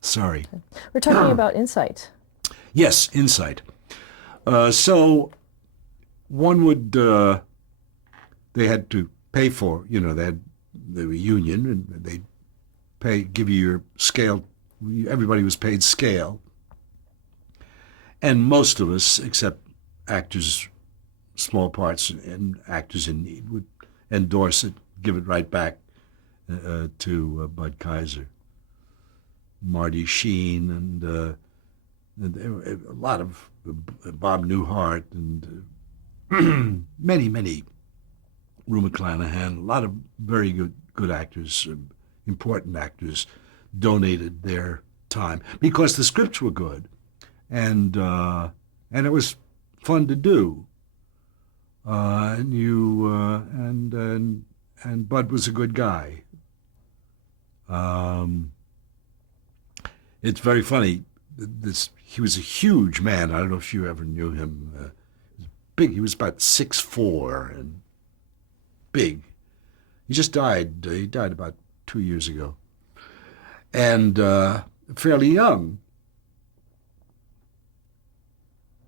Sorry. We're talking about Insight. Yes, Insight. So one would, they had to pay for, they were union and they'd give you your scale. Everybody was paid scale. And most of us, except actors, small parts and actors in need, would endorse it, give it right back to Bud Kaiser, Marty Sheen, and a lot of Bob Newhart, and many Rue McClanahan, a lot of very good actors, important actors, donated their time because the scripts were good, and it was fun to do. And Bud was a good guy. It's very funny. He was a huge man. I don't know if you ever knew him. He was big. He was about 6'4" and big. He just died. He died about 2 years ago, and fairly young.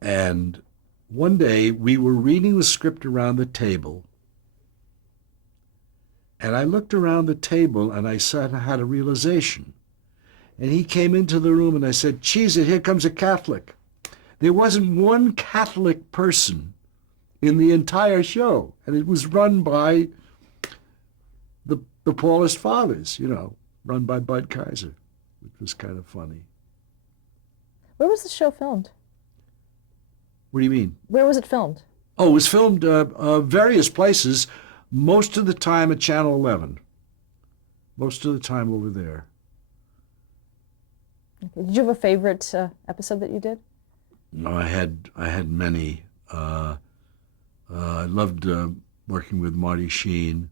And one day we were reading the script around the table, and I looked around the table and I had a realization. And he came into the room and I said, "Cheese it, here comes a Catholic." There wasn't one Catholic person in the entire show, and it was run by the Paulist Fathers, run by Bud Kaiser, which was kind of funny. Where was the show filmed? What do you mean? Where was it filmed? Oh, it was filmed various places, most of the time at Channel 11. Most of the time over there. Okay. Did you have a favorite episode that you did? No, I had many. I loved working with Marty Sheen,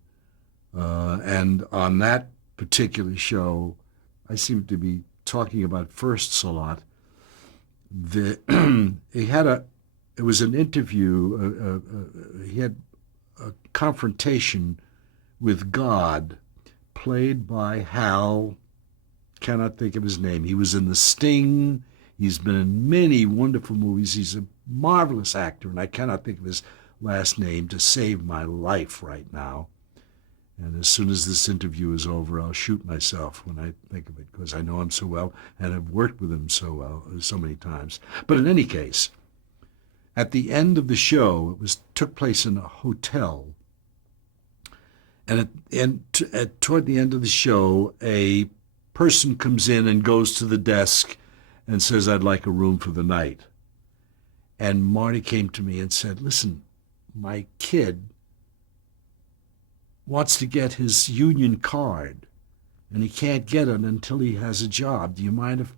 and on that particular show, I seem to be talking about firsts a lot. It was an interview. He had a confrontation with God, played by Hal. Cannot think of his name. He was in The Sting. He's been in many wonderful movies. He's a marvelous actor, and I cannot think of his last name to save my life right now. And as soon as this interview is over, I'll shoot myself when I think of it, because I know him so well and have worked with him so well, so many times. But in any case, at the end of the show, took place in a hotel. And toward the end of the show, a person comes in and goes to the desk and says, "I'd like a room for the night." And Marty came to me and said, "Listen, my kid wants to get his union card, and he can't get it until he has a job. Do you mind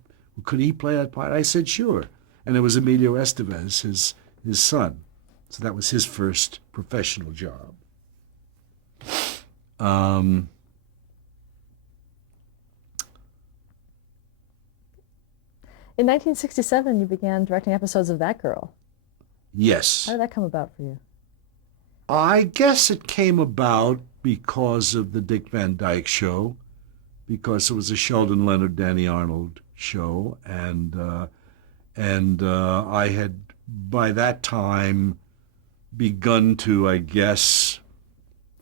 could he play that part?" I said, "Sure." And it was Emilio Estevez, his son. So that was his first professional job. In 1967, you began directing episodes of That Girl. Yes. How did that come about for you? I guess it came about because of the Dick Van Dyke Show, because it was a Sheldon Leonard, Danny Arnold show, and I had by that time begun to, I guess,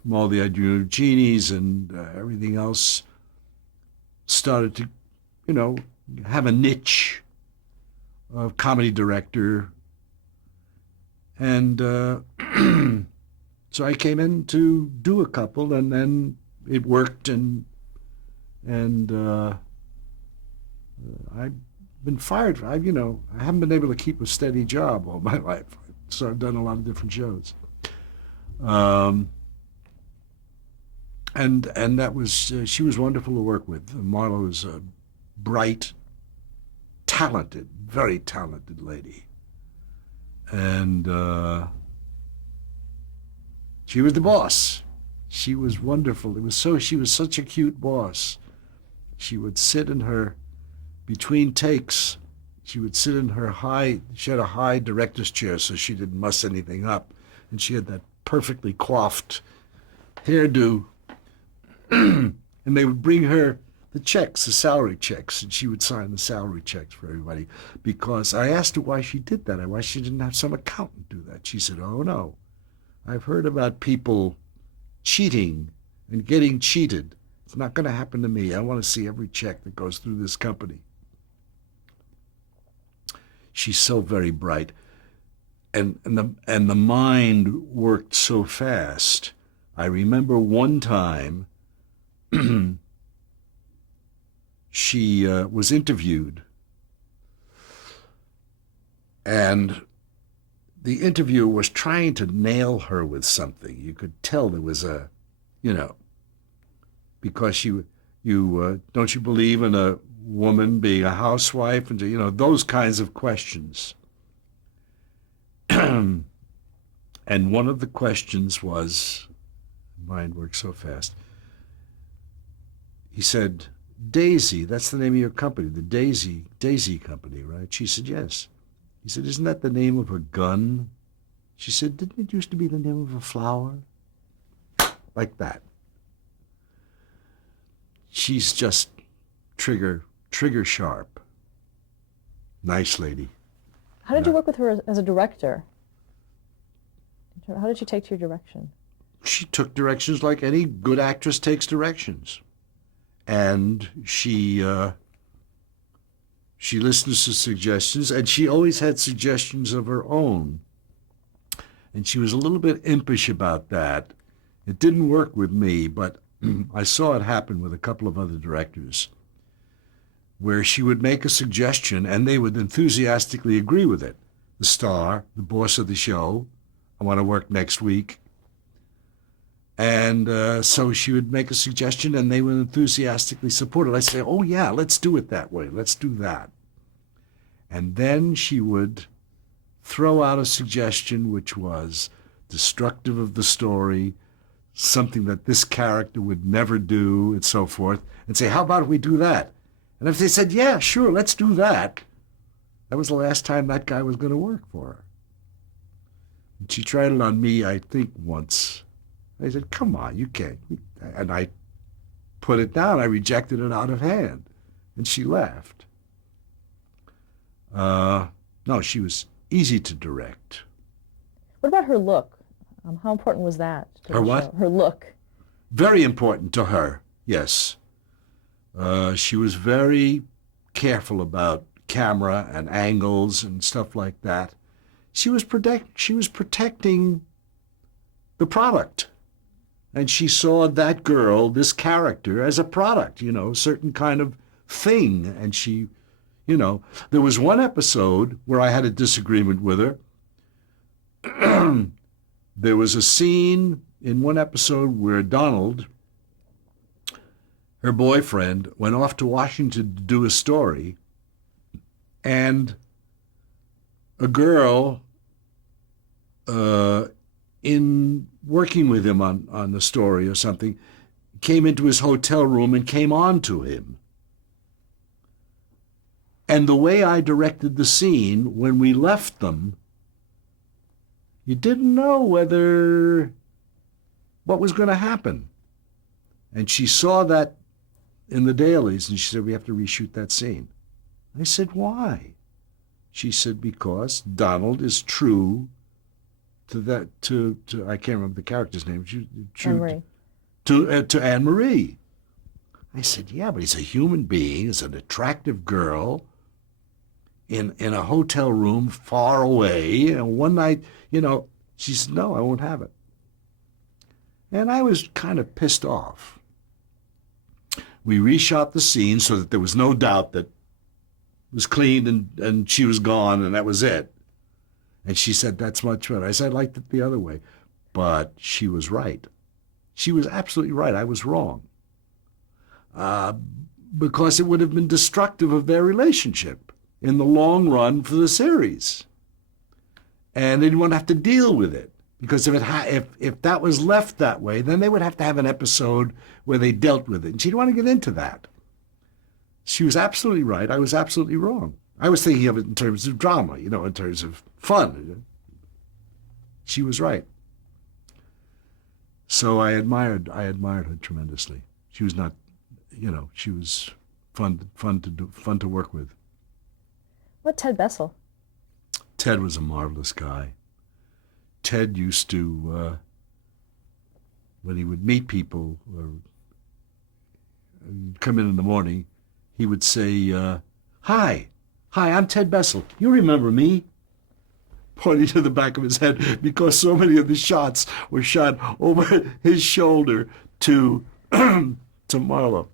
from all the Adriano Genies and everything else, started to, have a niche of comedy director, and so I came in to do a couple, and then it worked, and I've been fired. I haven't been able to keep a steady job all my life, so I've done a lot of different shows. And that was she was wonderful to work with. Marla was a bright, talented, very talented lady, and she was the boss. She was wonderful. She was such a cute boss. She would sit in her, between takes, she would sit in her she had a high director's chair so she didn't muss anything up. And she had that perfectly coiffed hairdo. And they would bring her the checks, the salary checks, and she would sign the salary checks for everybody. Because I asked her why she did that, why she didn't have some accountant do that. She said, "Oh no, I've heard about people cheating and getting cheated. It's not going to happen to me. I want to see every check that goes through this company." She's so very bright, and the mind worked so fast. I remember one time she was interviewed, and the interviewer was trying to nail her with something. You could tell there was a, because you don't you believe in a woman being a housewife, and those kinds of questions. And one of the questions was, mind works so fast. He said, "Daisy, that's the name of your company, the Daisy Company, right?" She said, "Yes." He said, "Isn't that the name of a gun?" She said, "Didn't it used to be the name of a flower?" Like that. She's just trigger sharp. Nice lady. How did you work with her as a director? How did she take to your direction? She took directions like any good actress takes directions. And she listens to suggestions, and she always had suggestions of her own. And she was a little bit impish about that. It didn't work with me, but I saw it happen with a couple of other directors, where she would make a suggestion and they would enthusiastically agree with it. The star, the boss of the show, "I want to work next week." And so she would make a suggestion and they would enthusiastically support it. I'd say, "Oh yeah, let's do it that way. Let's do that." And then she would throw out a suggestion which was destructive of the story, something that this character would never do, and so forth, and say, "How about we do that?" And if they said, "Yeah, sure, let's do that," that was the last time that guy was going to work for her. And she tried it on me, I think, once. I said, "Come on, you can't." And I put it down. I rejected it out of hand. And she laughed. No, she was easy to direct. What about her look? How important was that to Her the what? show? Her look. Very important to her, yes. She was very careful about camera and angles and stuff like that. She was protecting the product. And she saw that girl, this character, as a product, certain kind of thing. And she, there was one episode where I had a disagreement with her. There was a scene in one episode where Donald, her boyfriend, went off to Washington to do a story, and a girl, in working with him on the story or something, came into his hotel room and came on to him. And the way I directed the scene, when we left them, you didn't know what was going to happen. And she saw that in the dailies, and she said, "We have to reshoot that scene." I said, "Why?" She said, "Because Donald is true to that, to I can't remember the character's name, true to Anne-Marie." I said, "Yeah, but he's a human being, he's an attractive girl in a hotel room far away, and one night, she said, "No, I won't have it." And I was kind of pissed off. We reshot the scene so that there was no doubt that it was clean and she was gone and that was it. And she said, "That's much better." I said, "I liked it the other way." But she was right. She was absolutely right. I was wrong. Because it would have been destructive of their relationship in the long run for the series. And they didn't want to have to deal with it. Because if that was left that way, then they would have to have an episode where they dealt with it. And she didn't want to get into that. She was absolutely right. I was absolutely wrong. I was thinking of it in terms of drama, in terms of fun. She was right. So I admired her tremendously. She was not, she was fun to work with. What Ted Bessel? Ted was a marvelous guy. Ted used to, when he would meet people or come in the morning, he would say, hi, I'm Ted Bessel. You remember me? Pointing to the back of his head, because so many of the shots were shot over his shoulder to to Marlo.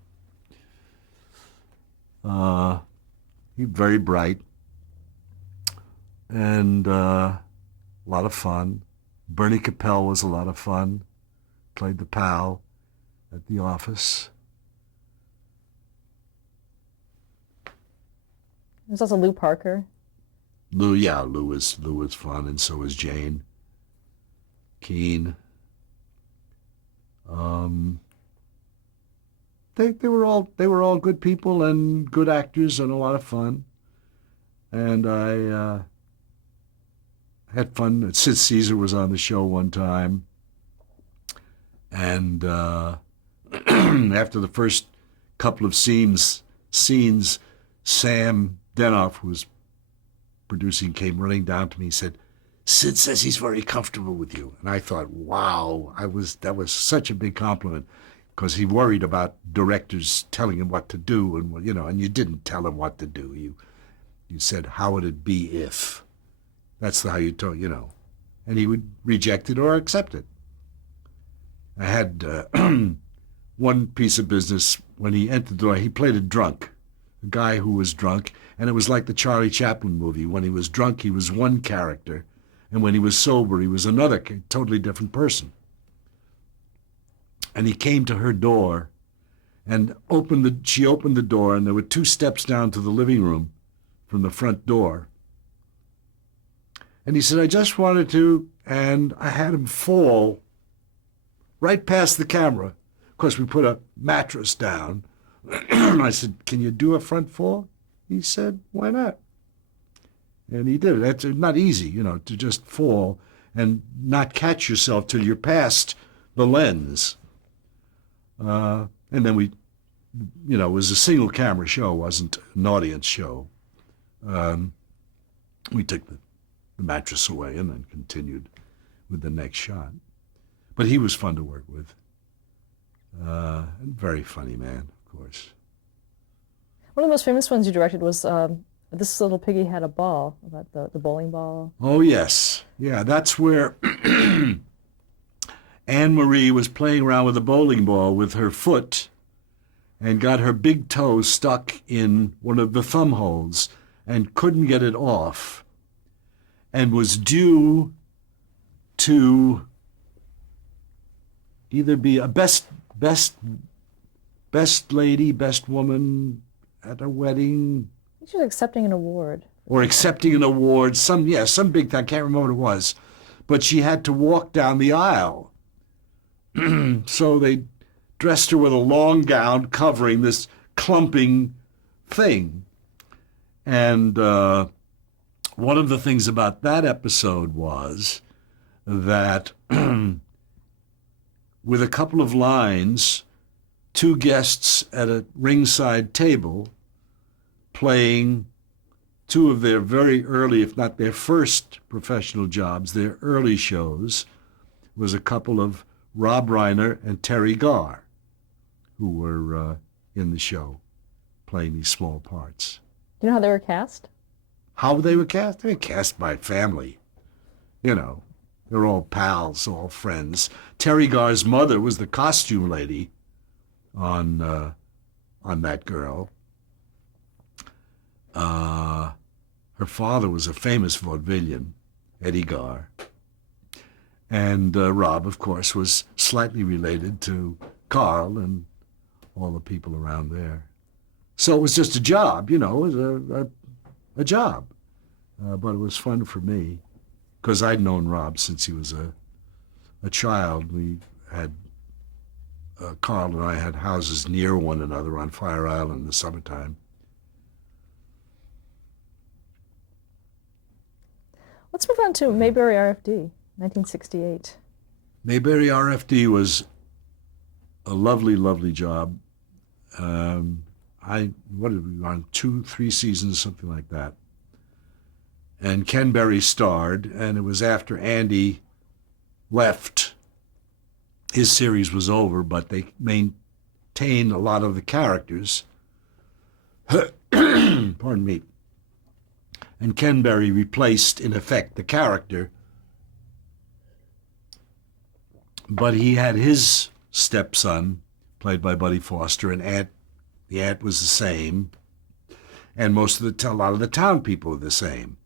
He very bright and a lot of fun. Bernie Capel was a lot of fun. Played the pal at the office. There's also Lou Parker. Lou was fun, and so was Jane Keane. They were all good people and good actors and a lot of fun. And I had fun. Sid Caesar was on the show one time, and after the first couple of scenes, Sam Denoff, who was producing, came running down to me and said, "Sid says he's very comfortable with you." And I thought, wow, that was such a big compliment, because he worried about directors telling him what to do, and and you didn't tell him what to do. You said, how would it be if? That's how you told, and he would reject it or accept it. I had one piece of business. When he entered the door, he played a drunk, a guy who was drunk, and it was like the Charlie Chaplin movie. When he was drunk, he was one character, and when he was sober, he was another totally different person. And he came to her door and she opened the door, and there were 2 steps down to the living room from the front door. And he said, I just wanted to, and I had him fall right past the camera. Of course, we put a mattress down. I said, can you do a front fall? He said, why not? And he did it. That's not easy, to just fall and not catch yourself till you're past the lens. And then we, it was a single camera show, wasn't an audience show. We took the mattress away and then continued with the next shot. But he was fun to work with. And very funny man, of course. One of the most famous ones you directed was This Little Piggy Had a Ball, about the bowling ball. Oh, yes. Yeah, that's where Anne-Marie was playing around with a bowling ball with her foot and got her big toe stuck in one of the thumb holes and couldn't get it off, and was due to either be a best lady, best woman at a wedding. She was accepting an award. Or accepting an award, some big thing, I can't remember what it was. But she had to walk down the aisle. So they dressed her with a long gown covering this clumping thing. And one of the things about that episode was that with a couple of lines, 2 guests at a ringside table playing 2 of their very early, if not their first professional jobs, their early shows, was a couple of Rob Reiner and Terry Garr, who were in the show playing these small parts. Do you know how they were cast? How they were cast? They were cast by family. They're all pals, all friends. Terry Garr's mother was the costume lady on that girl. Her father was a famous vaudevillian, Eddie Garr. And Rob, of course, was slightly related to Carl and all the people around there. So it was just a job, it was a job. But it was fun for me, because I'd known Rob since he was a child. We had, Carl and I had houses near one another on Fire Island in the summertime. Let's move on to Mayberry RFD, 1968. Mayberry RFD was a lovely, lovely job. what did we on 2, 3 seasons, something like that. And Ken Berry starred, and it was after Andy left. His series was over, but they maintained a lot of the characters. Pardon me. And Ken Berry replaced, in effect, the character. But he had his stepson, played by Buddy Foster, and the aunt was the same. And a lot of the town people were the same.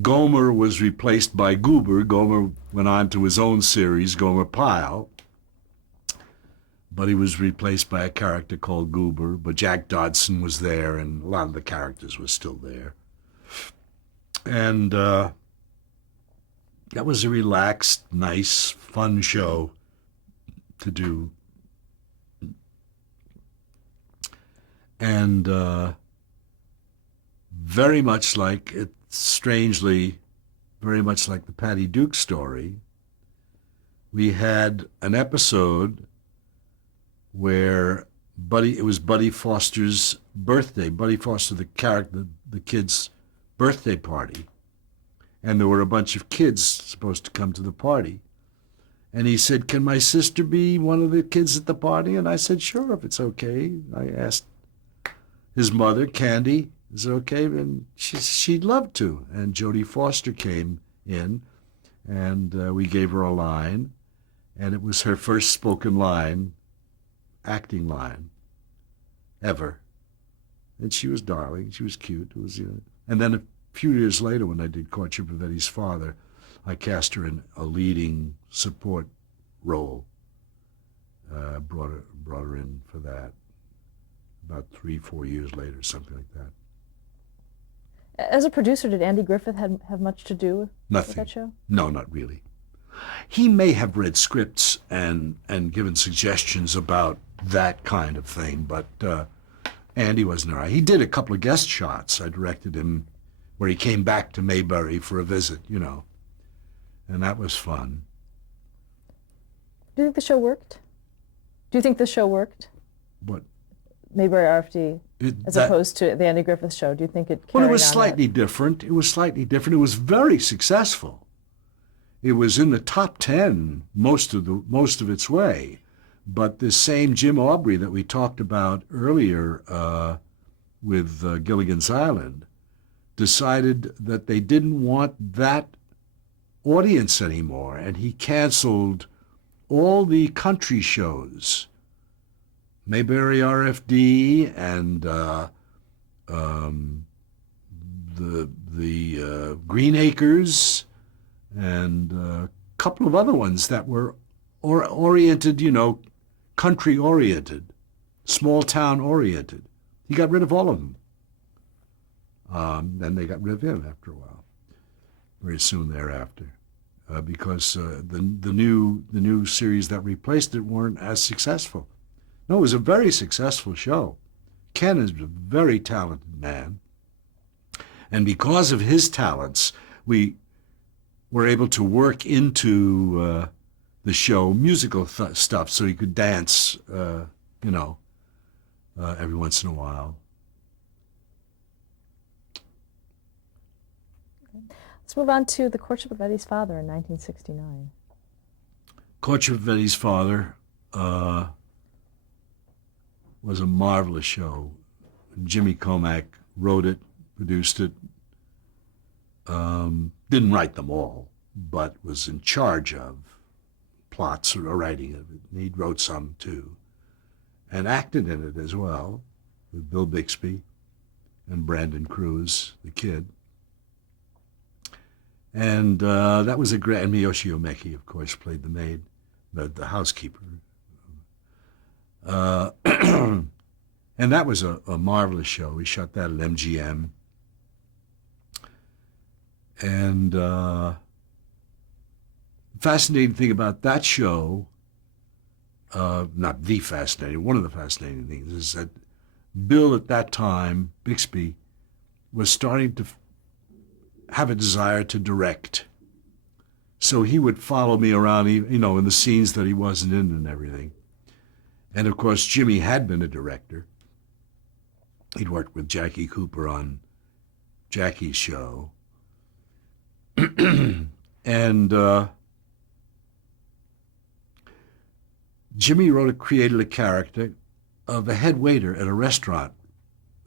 Gomer was replaced by Goober. Gomer went on to his own series, Gomer Pyle. But he was replaced by a character called Goober. But Jack Dodson was there, and a lot of the characters were still there. And that was a relaxed, nice, fun show to do. And very much like it, strangely, very much like the Patty Duke story, we had an episode where it was Buddy Foster's birthday. Buddy Foster, the character, the kid's birthday party. And there were a bunch of kids supposed to come to the party. And he said, "Can my sister be one of the kids at the party?" And I said, "Sure, if it's okay." I asked his mother, Candy, "Is it okay?" And she'd love to. And Jodie Foster came in, and we gave her a line. And it was her first spoken line, acting line, ever. And she was darling. She was cute. It was, And then a few years later, when I did Courtship of Eddie's Father, I cast her in a leading support role. Brought her in for that about 3-4 years later, something like that. As a producer, did Andy Griffith have much to do with that show? No, not really. He may have read scripts and given suggestions about that kind of thing, but Andy wasn't around. He did a couple of guest shots. I directed him where he came back to Mayberry for a visit, and that was fun. Do you think the show worked? What? Mayberry RFD, opposed to the Andy Griffith show. Do you think it carried on? Well, it was slightly different. It was very successful. It was in the top 10 most of its way. But this same Jim Aubrey that we talked about earlier with Gilligan's Island decided that they didn't want that audience anymore, and he canceled all the country shows, Mayberry RFD and the Green Acres and a couple of other ones that were oriented, country oriented, small town oriented. He got rid of all of them. Then they got rid of him after a while, very soon thereafter, because the new series that replaced it weren't as successful. No, it was a very successful show. Ken is a very talented man, and because of his talents, we were able to work into the show musical stuff, so he could dance, every once in a while. Let's move on to The Courtship of Eddie's Father in 1969. Courtship of Eddie's Father was a marvelous show. Jimmy Comack wrote it, produced it, didn't write them all, but was in charge of plots or writing of it. And he wrote some too, and acted in it as well, with Bill Bixby and Brandon Cruz, the kid. And that was a great, and Miyoshi Omeki, of course, played the maid, the housekeeper. And that was a marvelous show. We shot that at MGM. And fascinating thing about that show, not the fascinating, one of the fascinating things is that Bill at that time, Bixby, was starting to have a desire to direct. So he would follow me around, in the scenes that he wasn't in and everything. And of course, Jimmy had been a director. He'd worked with Jackie Cooper on Jackie's show. And Jimmy created a character of a head waiter at a restaurant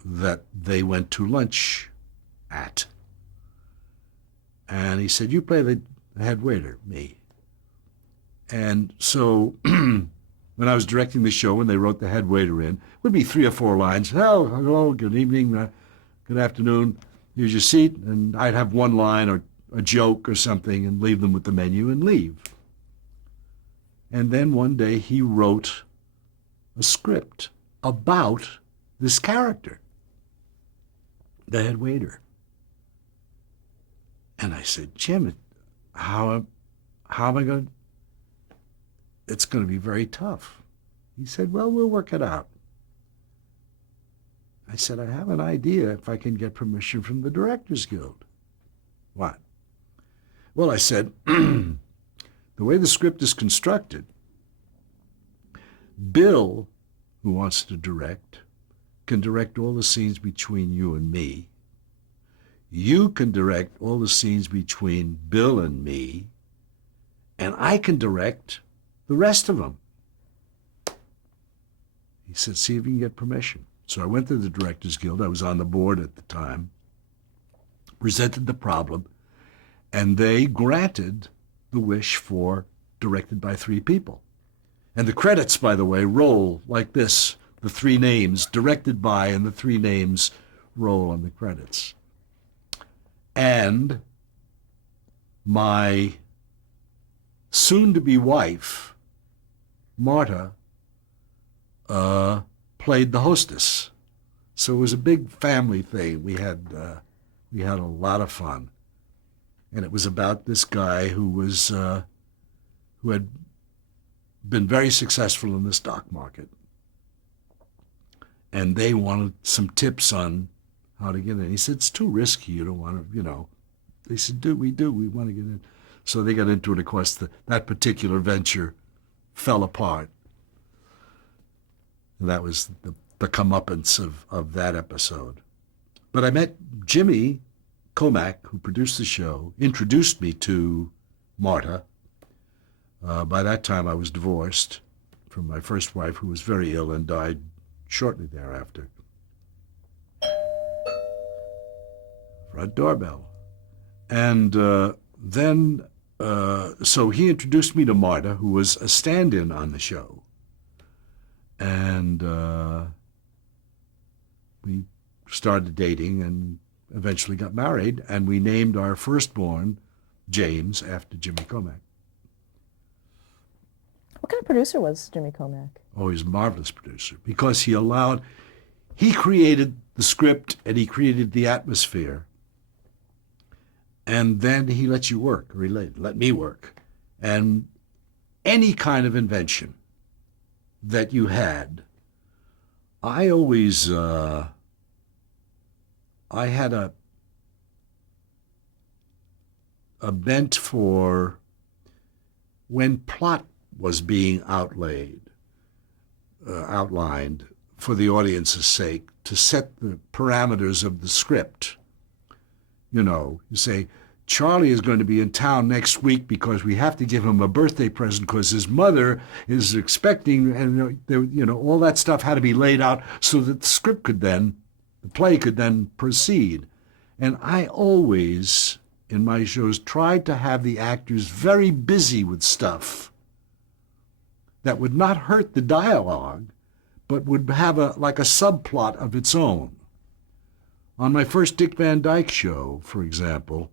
that they went to lunch at. And he said, "You play the head waiter, me." And so when I was directing the show, when they wrote the head waiter in, it would be 3 or 4 lines. "Oh, hello, good evening, good afternoon, here's your seat." And I'd have 1 line or a joke or something and leave them with the menu and leave. And then one day he wrote a script about this character, the head waiter. And I said, "Jim, how am I going to, it's going to be very tough." He said, "Well, we'll work it out." I said, "I have an idea if I can get permission from the Directors Guild." "What?" "Well," I said, "the way the script is constructed, Bill, who wants to direct, can direct all the scenes between you and me. You can direct all the scenes between Bill and me, and I can direct the rest of them." He said, "See if you can get permission." So I went to the Directors Guild. I was on the board at the time, presented the problem, and they granted the wish for directed by 3 people. And the credits, by the way, roll like this. The 3 names, directed by, and the 3 names roll on the credits. And my soon-to-be wife, Marta, played the hostess. So it was a big family thing. We had a lot of fun. And it was about this guy who had been very successful in the stock market. And they wanted some tips on how to get in. He said, "It's too risky. You don't want to, They said, we want to get in." So they got into it. Of course, that particular venture fell apart. And that was the comeuppance of that episode. But I met Jimmy Comack, who produced the show, introduced me to Marta. By that time, I was divorced from my first wife, who was very ill and died shortly thereafter. Front doorbell. And then, so he introduced me to Marta, who was a stand-in on the show. And we started dating and eventually got married, and we named our firstborn James after Jimmy Comack. What kind of producer was Jimmy Comack? Oh, he's a marvelous producer because he created the script and he created the atmosphere. And then he lets you work, or he let me work. And any kind of invention that you had, I always, I had a bent for when plot was being outlined for the audience's sake, to set the parameters of the script. You say, Charlie is going to be in town next week because we have to give him a birthday present because his mother is expecting, and all that stuff had to be laid out so that the play could then proceed. And I always, in my shows, tried to have the actors very busy with stuff that would not hurt the dialogue, but would have a subplot of its own. On my first Dick Van Dyke show, for example,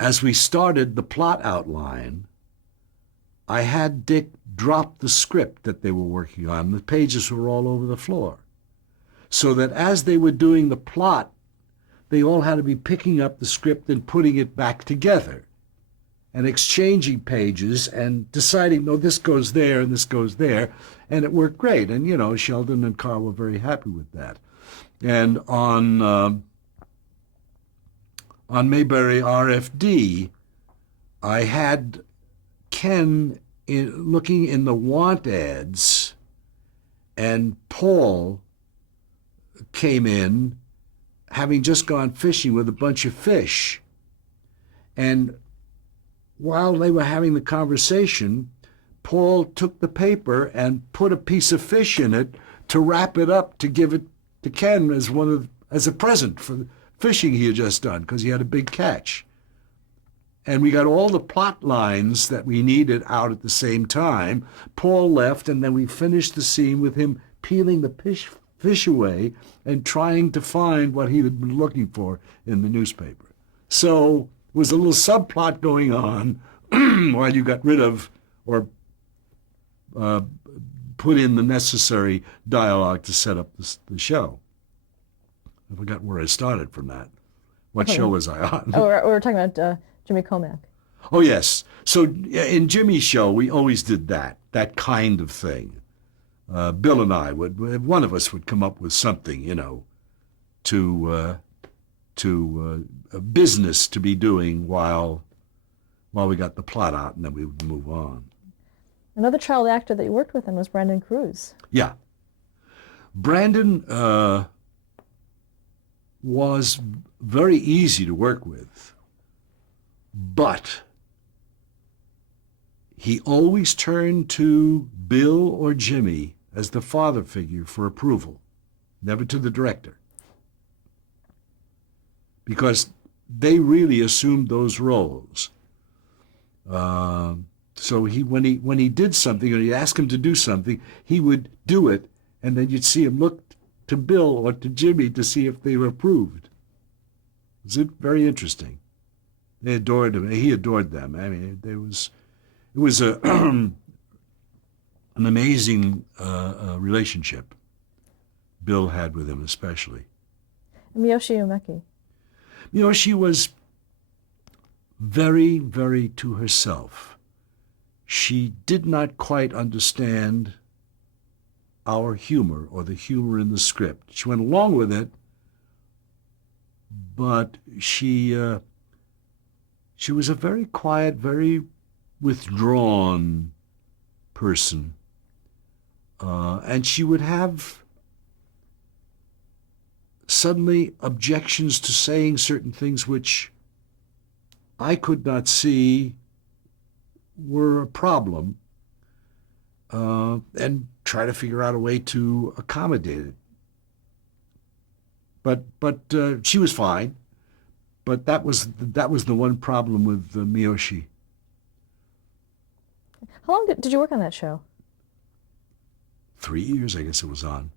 as we started the plot outline, I had Dick drop the script that they were working on. The pages were all over the floor. So that as they were doing the plot, they all had to be picking up the script and putting it back together and exchanging pages and deciding, no, this goes there and this goes there. And it worked great. And, Sheldon and Carl were very happy with that. And on Mayberry RFD, I had Ken looking in the want ads and Paul came in having just gone fishing with a bunch of fish. And while they were having the conversation, Paul took the paper and put a piece of fish in it to wrap it up to give it to Ken as a present for the fishing he had just done, because he had a big catch. And we got all the plot lines that we needed out at the same time. Paul left, and then we finished the scene with him peeling the fish away and trying to find what he had been looking for in the newspaper. So there was a little subplot going on while you got rid of or put in the necessary dialogue to set up the show. I forgot where I started from that. What show was I on? Oh, we're talking about Jimmy Comack. Oh, yes. So in Jimmy's show, we always did that kind of thing. Bill and I one of us would come up with something, to business to be doing while we got the plot out, and then we would move on. Another child actor that you worked with was Brandon Cruz. Yeah. Brandon was very easy to work with, but he always turned to Bill or Jimmy as the father figure for approval, never to the director, because they really assumed those roles. So when he did something, or you asked him to do something, he would do it, and then you'd see him look to Bill or to Jimmy to see if they were approved. It was very interesting. They adored him. He adored them. I mean, it was an amazing relationship Bill had with him, especially. Miyoshi Umeki. She was very, very to herself. She did not quite understand our humor or the humor in the script. She went along with it, but she was a very quiet, very withdrawn person. And she would have suddenly objections to saying certain things which I could not see were a problem, and try to figure out a way to accommodate it. But she was fine. But that was the one problem with Miyoshi. How long did you work on that show? 3 years, I guess it was on.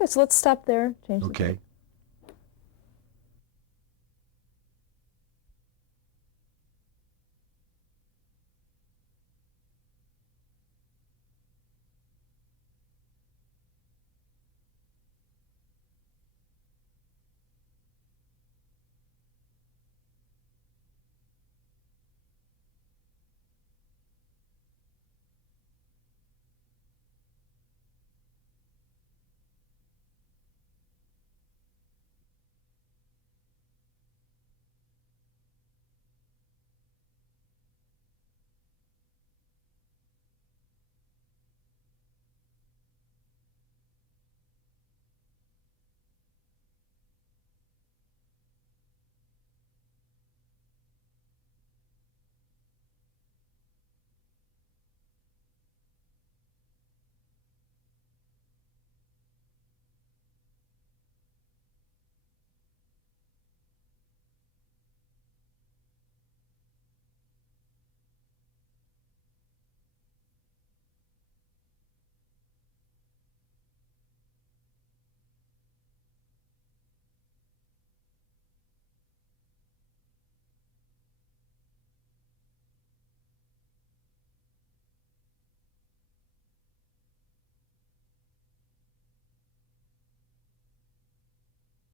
Okay, so let's stop there. Change the Okay.